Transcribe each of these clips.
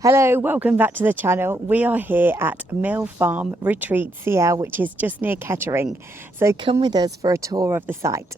Hello, welcome back to the channel. We are here at Mill Farm Retreat CL, which is just near Kettering. So come with us for a tour of the site.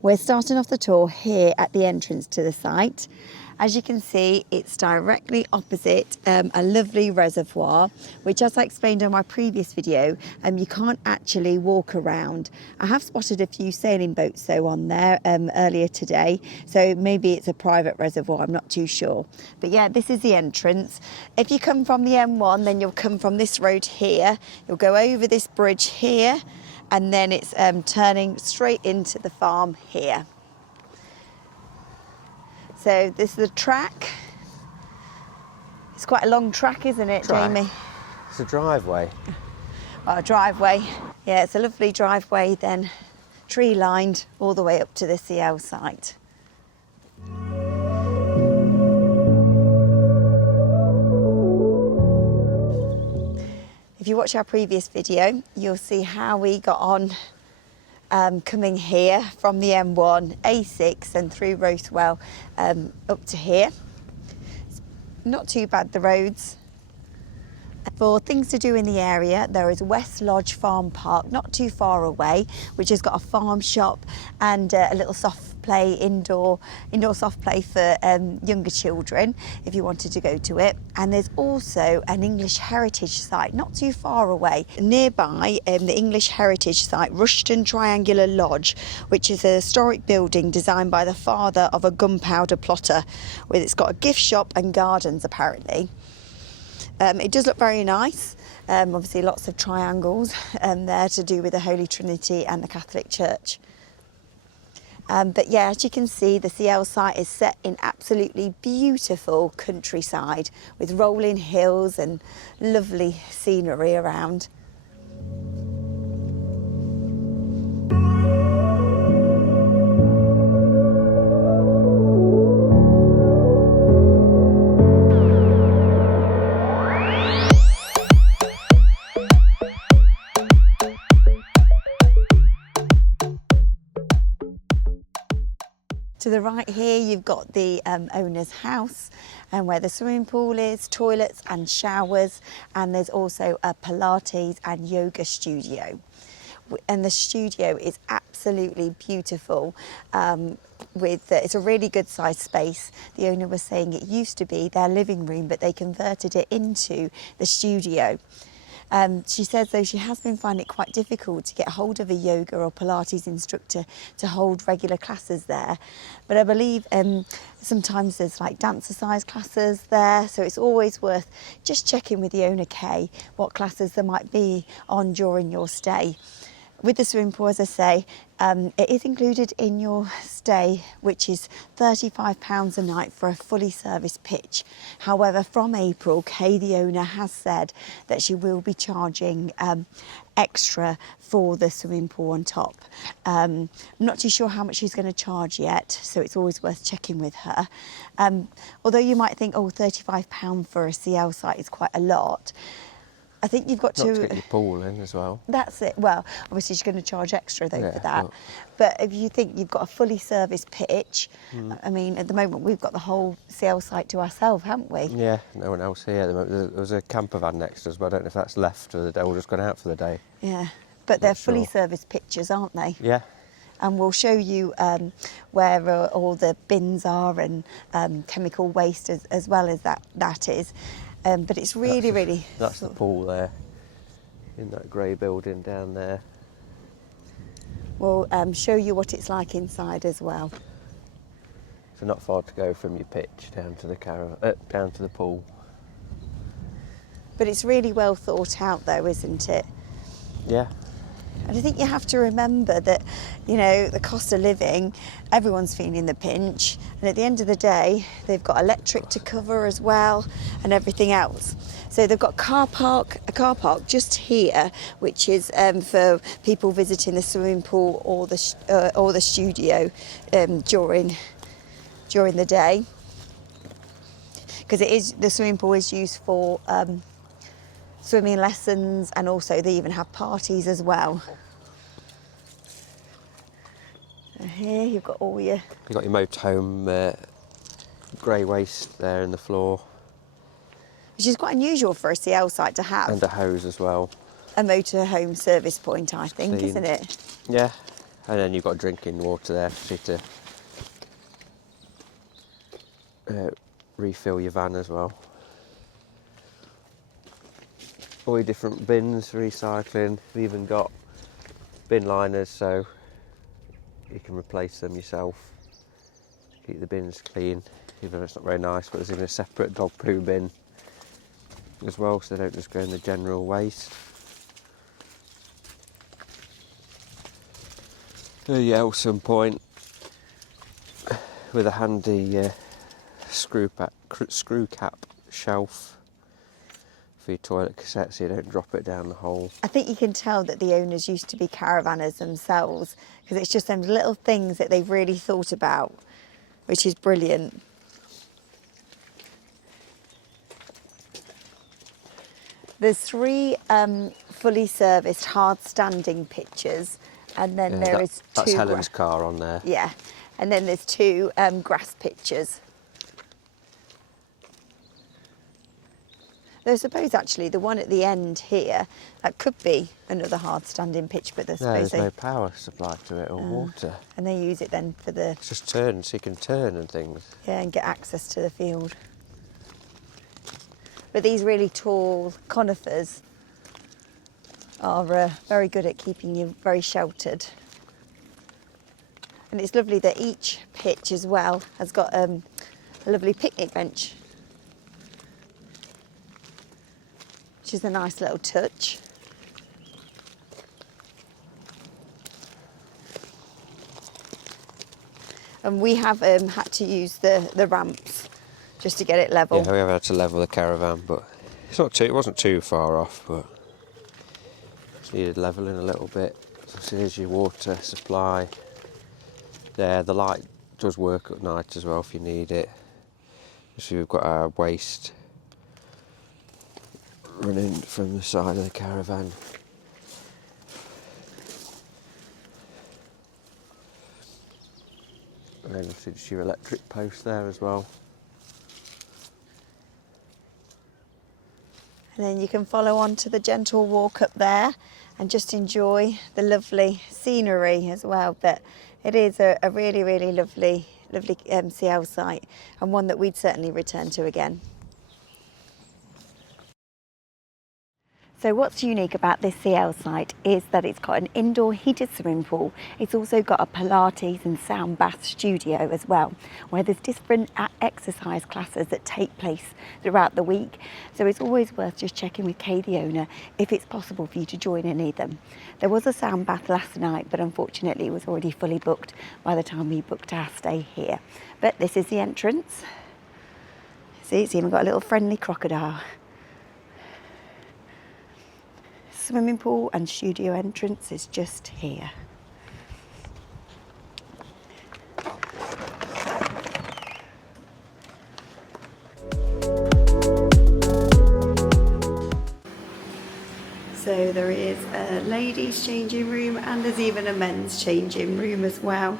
We're starting off the tour here at the entrance to the site. As you can see, it's directly opposite a lovely reservoir, which, as I explained on my previous video, you can't actually walk around. I have spotted a few sailing boats though on there earlier today, so maybe it's a private reservoir, I'm not too sure. But yeah, this is the entrance. If you come from the M1, then you'll come from this road here. You'll go over this bridge here, and then it's turning straight into the farm here. So this is the track. It's quite a long track, isn't it, Jamie? It's a driveway. Well, a driveway. Yeah, it's a lovely driveway then, tree lined all the way up to the CL site. If you watch our previous video, you'll see how we got on coming here from the M1, A6 and through Rothwell up to here. It's not too bad, the roads. For things to do in the area, there is West Lodge Farm Park, not too far away, which has got a farm shop and a little soft play, indoor soft play for younger children, if you wanted to go to it. And there's also an English heritage site, not too far away. Nearby, the English heritage site, Rushton Triangular Lodge, which is a historic building designed by the father of a gunpowder plotter. It's got a gift shop and gardens, apparently. It does look very nice. Obviously lots of triangles there to do with the Holy Trinity and the Catholic Church. But yeah, as you can see, the CL site is set in absolutely beautiful countryside with rolling hills and lovely scenery around. To the right here, you've got the owner's house and where the swimming pool is, toilets and showers, and there's also a Pilates and yoga studio. And the studio is absolutely beautiful. It's a really good sized space. The owner was saying it used to be their living room, but they converted it into the studio. She says, though, she has been finding it quite difficult to get hold of a yoga or Pilates instructor to hold regular classes there. But I believe sometimes there's like dancer-sized classes there, so it's always worth just checking with the owner, Kay, what classes there might be on during your stay. With the swimming pool, as I say, it is included in your stay, which is £35 a night for a fully serviced pitch. However, from April, Kay, the owner, has said that she will be charging extra for the swimming pool on top. I'm not too sure how much she's going to charge yet, so it's always worth checking with her. Although you might think, oh, £35 for a CL site is quite a lot. I think you've got Not to get your pool in as well. That's it. Well, obviously she's going to charge extra though for that. But if you think you've got a fully serviced pitch, I mean, at the moment we've got the whole CL site to ourselves, haven't we? Yeah, no one else here at the moment. There was a campervan next to us, but I don't know if that's left for the day or just gone out for the day. Yeah, but they're fully serviced pitches, aren't they? Yeah. and we'll show you where all the bins are and chemical waste as well as that is. But it's really That's the pool there, in that grey building down there. We'll show you what it's like inside as well. So not far to go from your pitch down to the down to the pool. But it's really well thought out though, isn't it? Yeah. And I think you have to remember that, you know, the cost of living, everyone's feeling the pinch. And at the end of the day, they've got electric to cover as well and everything else. So they've got a car park just here, which is for people visiting the swimming pool or the studio during the day. Because the swimming pool is used for swimming lessons, and also they even have parties as well. And here you've got all your... You've got your motorhome grey waste there in the floor. Which is quite unusual for a CL site to have. And a hose as well. A motorhome service point, I think, Clean. isn't it? Yeah, and then you've got drinking water there for you to refill your van as well. All your different bins, recycling. We've even got bin liners, so you can replace them yourself. Keep the bins clean, even though it's not very nice, but there's even a separate dog poo bin as well, so they don't just go in the general waste. The Elson point with a handy screw cap shelf for your toilet cassette, so you don't drop it down the hole. I think you can tell that the owners used to be caravanners themselves, because it's just them little things that they've really thought about, which is brilliant. There's 3 fully serviced hard standing pitches, and then there is 2... That's Helen's car on there. Yeah, and then there's 2 grass pitches. Though I suppose actually the one at the end here, that could be another hard standing pitch, but There's no power supply to it or water. And they use it then for the... It's just turn, so you can turn and things. Yeah, and get access to the field. But these really tall conifers are very good at keeping you very sheltered. And it's lovely that each pitch as well has got a lovely picnic bench, which is a nice little touch. And we have had to use the ramps just to get it level. Yeah, we have had to level the caravan, but it wasn't too far off, but just needed levelling a little bit. So here's your water supply. There, the light does work at night as well if you need it. So we've got our waste running from the side of the caravan. And then it's your electric post there as well. And then you can follow on to the gentle walk up there and just enjoy the lovely scenery as well. But it is a really, really lovely CL site, and one that we'd certainly return to again. So what's unique about this CL site is that it's got an indoor heated swimming pool. It's also got a Pilates and sound bath studio as well, where there's different exercise classes that take place throughout the week. So it's always worth just checking with Kay, the owner, if it's possible for you to join any of them. There was a sound bath last night, but unfortunately it was already fully booked by the time we booked our stay here. But this is the entrance. See, it's even got a little friendly crocodile. Swimming pool and studio entrance is just here. So there is a ladies' changing room, and there's even a men's changing room as well.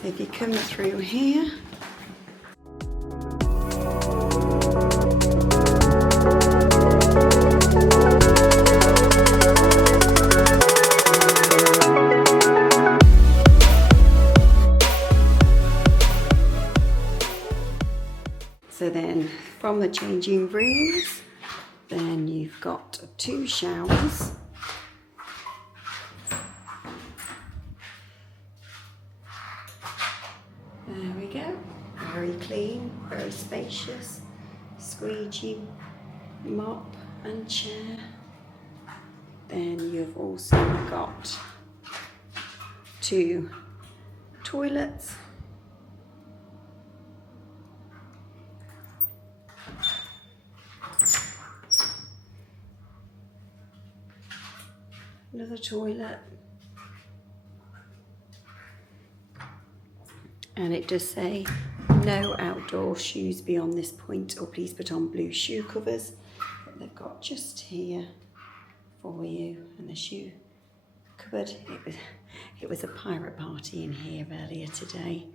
So if you come through here, from the changing rooms, then you've got 2 showers. There we go. Very clean, very spacious. Squeegee, mop and chair. Then you've also got 2 toilets. Another toilet. And it does say, no outdoor shoes beyond this point, or please put on blue shoe covers. But they've got just here for you, and the shoe cupboard. It was a pirate party in here earlier today.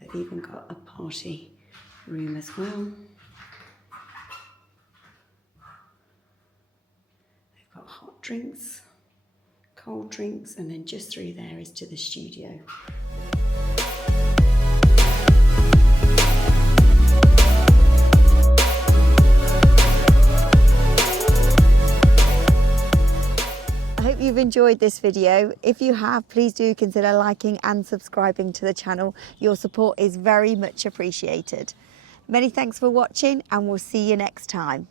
They've even got a party room as well. They've got hot drinks, cold drinks, and then just through there is to the studio. I hope you've enjoyed this video. If you have, please do consider liking and subscribing to the channel. Your support is very much appreciated. Many thanks for watching, and we'll see you next time.